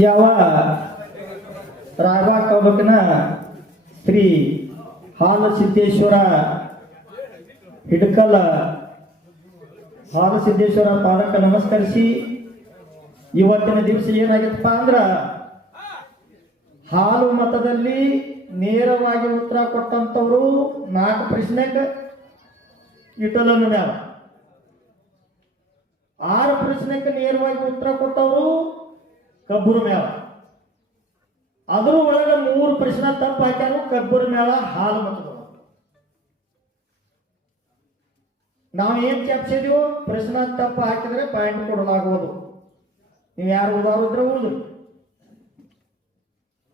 ಯಾವ ರಾಯಬಾಗ್ ತಾಲೂಕಿನ ಶ್ರೀ ಹಾಲಸಿದ್ದೇಶ್ವರ ಹಿಡಕಲ್ ಹಾಲಸಿದ್ದೇಶ್ವರ ಪಾದಕ್ಕೆ ನಮಸ್ಕರಿಸಿ ಇವತ್ತಿನ ದಿವಸ ಏನಾಗಿತ್ತಪ್ಪ ಅಂದ್ರ ಹಾಲು ಮತದಲ್ಲಿ ನೇರವಾಗಿ ಉತ್ತರ ಕೊಟ್ಟಂತವರು 4 ಪ್ರಶ್ನೆಗೆ ಇಟಲನ್ನು ಮ್ಯಾಲ 6 ಪ್ರಶ್ನೆಗೆ ನೇರವಾಗಿ ಉತ್ತರ ಕೊಟ್ಟವರು ಕಬ್ಬೂರು ಮ್ಯಾಲ ಅದ್ರ ಒಳಗೆ 3 ಪ್ರಶ್ನೆ ತಪ್ಪು ಹಾಕ್ಯಾರು ಕಬ್ಬೂರು ಮ್ಯಾಲ ಹಾಲು ಮತದವರು. ನಾವು ಏನ್ ಚರ್ಚಿಸಿದೀವೋ ಪ್ರಶ್ನೆ ತಪ್ಪು ಹಾಕಿದ್ರೆ ಪಾಯಿಂಟ್ ಕೊಡಲಾಗುವುದು. ನೀವು ಯಾರು ಉದಾಹರಿದ್ರೆ ಉಳಿದು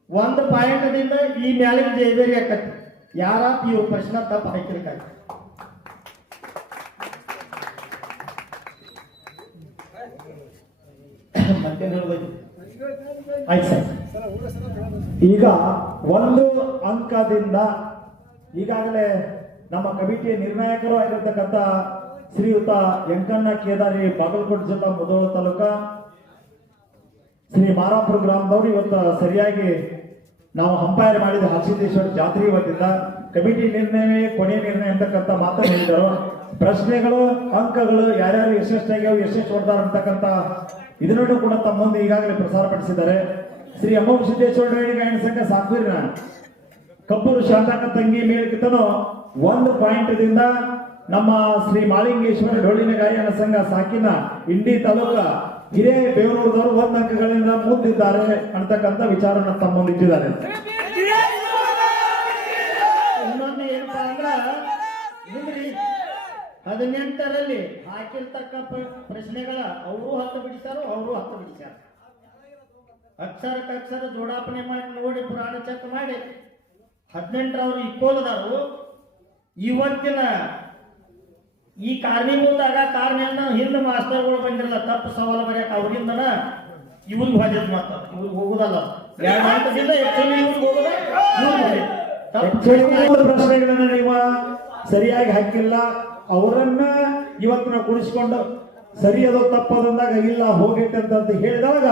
1 ಪಾಯಿಂಟ್ದಿಂದ ಈ ಮ್ಯಾಲಿಗೆ ಜೈಬೇರಿ ಆಕತಿ ಯಾರ ಇವ್ರ ಪ್ರಶ್ನೆ ತಪ್ಪು ಹಾಕಿರ್ಕಾಗ. ಮತ್ತೆ ಹೇಳ್ಬೇಕು ಆಯ್ತು ಸರ್. ಈಗ 1 ಅಂಕದಿಂದ ಈಗಾಗಲೇ ನಮ್ಮ ಕಮಿಟಿಯ ನಿರ್ಣಾಯಕರು ಆಗಿರ್ತಕ್ಕಂಥ ಶ್ರೀಯುತ ಯಂಕಣ್ಣ ಕೇದಾರಿ ಬಾಗಲಕೋಟೆ ಜಿಲ್ಲಾ ಮುಧೋಳ ತಾಲೂಕ ಶ್ರೀ ಮಾರಾಪುರ ಗ್ರಾಮದವರು ಇವತ್ತು ಸರಿಯಾಗಿ ನಾವು ಅಂಪೈರ್ ಮಾಡಿದ ಹಾಲಸಿದ್ದೇಶ್ವರ ಜಾತ್ರೆ ಇವತ್ತಿಂದ ಕಮಿಟಿ ನಿರ್ಣಯವೇ ಕೊನೆಯ ನಿರ್ಣಯ ಅಂತಕ್ಕಂಥ ಮಾತನ್ನು ಹೇಳಿದರು. ಪ್ರಶ್ನೆಗಳು ಅಂಕಗಳು ಯಾರ್ಯಾರು ಯಶಸ್ಸಾಗ್ಯಾವ ಯಶಸ್ಸು ಹೊಡೆದಾರ ಅಂತಕ್ಕಂಥ ಇದನ್ನು ಕೂಡ ತಮ್ಮ ಮುಂದೆ ಈಗಾಗಲೇ ಪ್ರಸಾರಪಡಿಸಿದ್ದಾರೆ. ಶ್ರೀ ಅಮೋಘ ಸಿದ್ದೇಶ್ವರ ರೇಣಿ ಗಾಯನ ಸಂಘ ಸಾಕ್ವೀರಿನ ಕಬ್ಬೂರು ಶಾಂತಕ ತಂಗಿ ಮೇಲ್ಕಿತನು 1 ಪಾಯಿಂಟ್ದಿಂದ ನಮ್ಮ ಶ್ರೀ ಮಾಲಿಂಗೇಶ್ವರ ಡೊಳ್ಳಿನ ಗಾಯನ ಸಂಘ ಸಾಕಿನ ಇಂಡಿ ತಾಲೂಕ ಹಿರೇ ಬೇವೂರದವರು 1 ಅಂಕಗಳಿಂದ ಮುದ್ದಿದ್ದಾರೆ ಅಂತಕ್ಕಂಥ ವಿಚಾರನ ತಮ್ಮ ಮುಂದೆ ಇಟ್ಟಿದ್ದಾರೆ. ಇನ್ನೊಂದು ಏನಪ್ಪಾ ಅಂದ್ರ 18ರಲ್ಲಿ ಹಾಕಿರ್ತಕ್ಕ ಪ್ರಶ್ನೆಗಳ ಅವರು 10 ಬಿಡಿಸ್ಯಾರು ಅವರು 10 ಬಿಡಿಸ್ಯಾರ. ಅಕ್ಷರ ಜೋಡಾಪಣೆ ಮಾಡಿ ನೋಡಿ ಪುರಾಣ ಚೆಕ್ ಮಾಡಿ 18ರವರು ಇಕ್ಕೋಲದಾರು. ಇವತ್ತಿನ ಈ ಕಾರಣೀಭೂತಾಗ ಕಾರಣ ಹಿಂದೆ ಮಾಸ್ತರ್ಗಳು ಬಂದಿರಲ್ಲ ತಪ್ಪು ಸವಾಲು ಬರೆಯಕ ಅವ್ರಿಂದನ ಇವ್ರಿಗೆ ಬಾಧ್ಯತೆ ಮಾಡ್ತಾರೆ. ಇವ್ರಿಗೆ ಹೋಗುದಲ್ಲ 2 ಹಂತದಿಂದ ಪ್ರಶ್ನೆಗಳನ್ನ ನೀವು ಸರಿಯಾಗಿ ಹಾಕಿಲ್ಲ ಅವರನ್ನ ಇವತ್ತು ನಾವು ಕುಳಿಸ್ಕೊಂಡು ಸರಿಯದೋ ತಪ್ಪದಂದಾಗ ಇಲ್ಲ ಹೋಗೈತೆ ಅಂತ ಹೇಳಿದಾಗ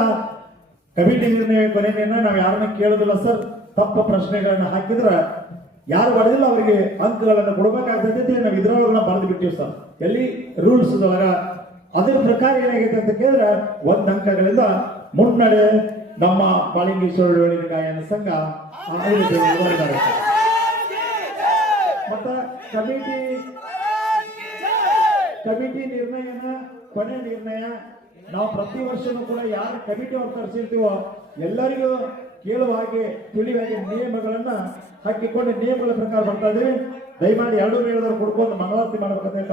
ಕಮಿಟಿ ನಿರ್ಣಯ ಕೊನೆ ನಿರ್ಣಯ ನಾವು ಯಾರನ್ನ ಕೇಳೋದಿಲ್ಲ ಸರ್. ತಪ್ಪ ಪ್ರಶ್ನೆಗಳನ್ನ ಹಾಕಿದ್ರೆ ಯಾರು ಹೊಡೆದಿಲ್ಲ ಅವರಿಗೆ ಅಂಕಗಳನ್ನು ಕೊಡಬೇಕಾಗ್ತೈತಿ. ನಾವು ಇದ್ರೊಳಗೆ ಬರೆದು ಬಿಟ್ಟಿವಿ ಸರ್ ಎಲ್ಲಿ ರೂಲ್ಸ್ ಒಳಗ. ಅದ್ರ ಪ್ರಕಾರ ಏನಾಗೈತೆ ಅಂತ ಕೇಳಿದ್ರೆ 1 ಅಂಕಗಳಿಂದ ಮುನ್ನಡೆ ನಮ್ಮ ಮಾಲಿಂಗೇಶ್ವರ ಡೊಳ್ಳಿನ ಗಾಯನ ಸಂಘ. ಮತ್ತ ಕಮಿಟಿ ನಿರ್ಣಯನ ಕೊನೆ ನಿರ್ಣಯ ನಾವು ಪ್ರತಿ ವರ್ಷನೂ ಕೂಡ ಯಾರು ಕಮಿಟಿ ಅವ್ರು ತರಿಸಿರ್ತೀವೋ ಎಲ್ಲರಿಗೂ ಕೇಳುವ ಹಾಗೆ ತಿಳಿಯುವ ಹಾಗೆ ನಿಯಮಗಳನ್ನ ಹಾಕಿಕೊಂಡು ನಿಯಮಗಳ ಪ್ರಕಾರ ಬರ್ತಾ ಇದ್ರಿ. ದಯಮಾಡಿ 2 ಮೇಳದವ್ರು ಕೊಡ್ಕೊಂಡು ಮಂಗಳಾರತಿ ಮಾಡಬೇಕಂತ